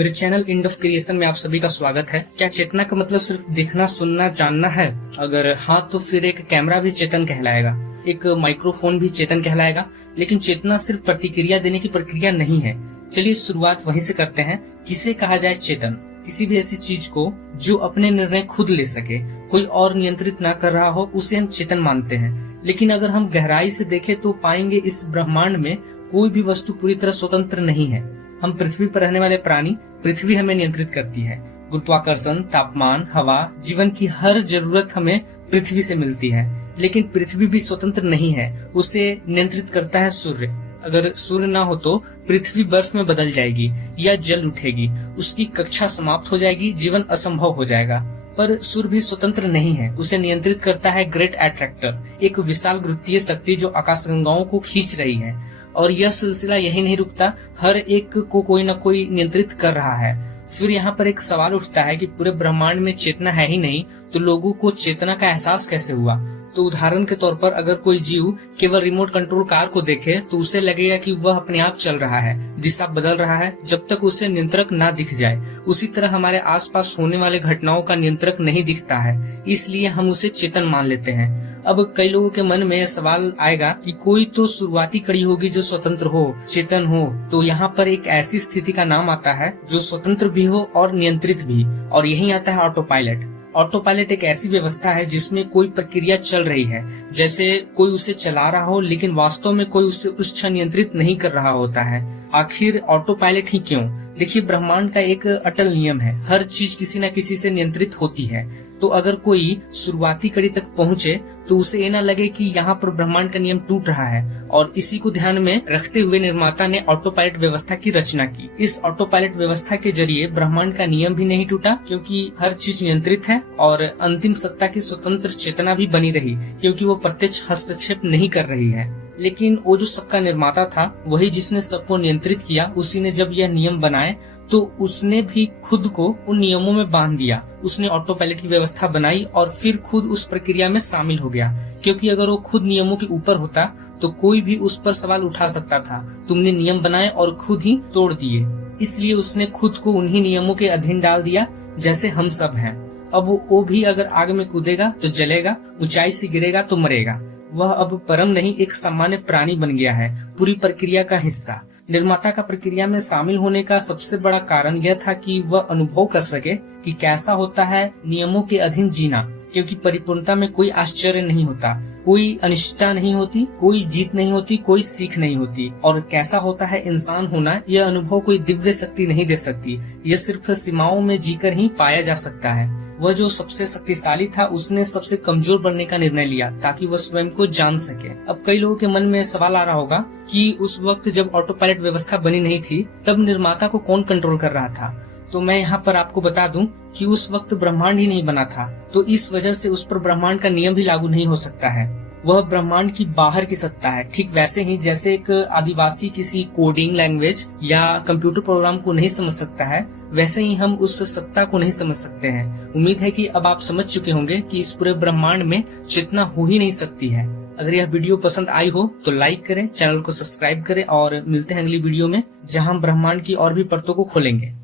मेरे channel end of creation में आप सभी का स्वागत है। क्या चेतना का मतलब सिर्फ देखना, सुनना, जानना है? अगर हाँ तो फिर एक कैमरा भी चेतन कहलाएगा, एक माइक्रोफोन भी चेतन कहलाएगा। लेकिन चेतना सिर्फ प्रतिक्रिया देने की प्रक्रिया नहीं है। चलिए शुरुआत वहीं से करते हैं। किसे कहा जाए चेतन? किसी भी ऐसी चीज को जो अपने निर्णय खुद ले सके, कोई और नियंत्रित ना कर रहा हो, उसे हम चेतन मानते हैं। लेकिन अगर हम गहराई से देखें तो पाएंगे इस ब्रह्मांड में कोई भी वस्तु पूरी तरह स्वतंत्र नहीं है। हम पृथ्वी पर रहने वाले प्राणी, पृथ्वी हमें नियंत्रित करती है। गुरुत्वाकर्षण, तापमान, हवा, जीवन की हर जरूरत हमें पृथ्वी से मिलती है। लेकिन पृथ्वी भी स्वतंत्र नहीं है, उसे नियंत्रित करता है सूर्य। अगर सूर्य ना हो तो पृथ्वी बर्फ में बदल जाएगी या जल उठेगी, उसकी कक्षा समाप्त हो जाएगी, जीवन असंभव हो जाएगा। पर सूर्य भी स्वतंत्र नहीं है, उसे नियंत्रित करता है ग्रेट अट्रैक्टर, एक विशाल गुरुत्वीय शक्ति जो आकाशगंगाओं को खींच रही है। और यह सिलसिला यही नहीं रुकता, हर एक को कोई न कोई नियंत्रित कर रहा है। फिर यहाँ पर एक सवाल उठता है कि पूरे ब्रह्मांड में चेतना है ही नहीं तो लोगों को चेतना का एहसास कैसे हुआ? तो उदाहरण के तौर पर अगर कोई जीव केवल रिमोट कंट्रोल कार को देखे तो उसे लगेगा कि वह अपने आप चल रहा है, दिशा बदल रहा है, जब तक उसे नियंत्रक ना दिख जाए। उसी तरह हमारे आसपास होने वाले घटनाओं का नियंत्रक नहीं दिखता है, इसलिए हम उसे चेतन मान लेते हैं। अब कई लोगों के मन में सवाल आएगा कि कोई तो शुरुआती कड़ी होगी जो स्वतंत्र हो, चेतन हो। तो यहाँ पर एक ऐसी स्थिति का नाम आता है जो स्वतंत्र भी हो और नियंत्रित भी, और यही आता है ऑटो पायलट। ऑटो पायलट एक ऐसी व्यवस्था है जिसमें कोई प्रक्रिया चल रही है, जैसे कोई उसे चला रहा हो, लेकिन वास्तव में कोई उसे उस क्षण नियंत्रित नहीं कर रहा होता है। आखिर ऑटो पायलट ही क्यों? देखिए, ब्रह्मांड का एक अटल नियम है, हर चीज किसी न किसी से नियंत्रित होती है। तो अगर कोई शुरुआती कड़ी तक पहुंचे तो उसे ये न लगे कि यहाँ पर ब्रह्मांड का नियम टूट रहा है, और इसी को ध्यान में रखते हुए निर्माता ने ऑटो पायलट व्यवस्था की रचना की। इस ऑटो पायलट व्यवस्था के जरिए ब्रह्मांड का नियम भी नहीं टूटा, क्योंकि हर चीज नियंत्रित है, और अंतिम सत्ता की स्वतंत्र चेतना भी बनी रही, क्योंकि वो प्रत्यक्ष हस्तक्षेप नहीं कर रही है। लेकिन वो जो सबका निर्माता था, वही जिसने सबको नियंत्रित किया, उसी ने जब यह नियम बनाए तो उसने भी खुद को उन नियमों में बांध दिया। उसने ऑटो पायलट की व्यवस्था बनाई और फिर खुद उस प्रक्रिया में शामिल हो गया, क्योंकि अगर वो खुद नियमों के ऊपर होता तो कोई भी उस पर सवाल उठा सकता था। तुमने नियम बनाए और खुद ही तोड़ दिए, इसलिए उसने खुद को उन्हीं नियमों के अधीन डाल दिया, जैसे हम सब हैं। अब वो भी अगर आग में कूदेगा तो जलेगा, ऊंचाई से गिरेगा तो मरेगा। वह अब परम नहीं, एक सामान्य प्राणी बन गया है, पूरी प्रक्रिया का हिस्सा। निर्माता का प्रक्रिया में शामिल होने का सबसे बड़ा कारण यह था कि वह अनुभव कर सके कि कैसा होता है नियमों के अधीन जीना, क्योंकि परिपूर्णता में कोई आश्चर्य नहीं होता, कोई अनिश्चितता नहीं होती, कोई जीत नहीं होती, कोई सीख नहीं होती। और कैसा होता है इंसान होना, यह अनुभव कोई दिव्य शक्ति नहीं दे सकती, यह सिर्फ सीमाओं में जीकर ही पाया जा सकता है। वह जो सबसे शक्तिशाली था, उसने सबसे कमजोर बनने का निर्णय लिया ताकि वह स्वयं को जान सके। अब कई लोगों के मन में सवाल आ रहा होगा कि उस वक्त जब ऑटो पायलट व्यवस्था बनी नहीं थी, तब निर्माता को कौन कंट्रोल कर रहा था? तो मैं यहाँ पर आपको बता दूं कि उस वक्त ब्रह्मांड ही नहीं बना था, तो इस वजह से उस पर ब्रह्मांड का नियम भी लागू नहीं हो सकता है। वह ब्रह्मांड की बाहर की सत्ता है, ठीक वैसे ही जैसे एक आदिवासी किसी कोडिंग लैंग्वेज या कंप्यूटर प्रोग्राम को नहीं समझ सकता है, वैसे ही हम उस सत्ता को नहीं समझ सकते हैं। उम्मीद है कि अब आप समझ चुके होंगे कि इस पूरे ब्रह्मांड में चेतना हो ही नहीं सकती है। अगर यह वीडियो पसंद आई हो तो लाइक करें, चैनल को सब्सक्राइब करें, और मिलते हैं अगली वीडियो में, जहां हम ब्रह्मांड की और भी परतों को खोलेंगे।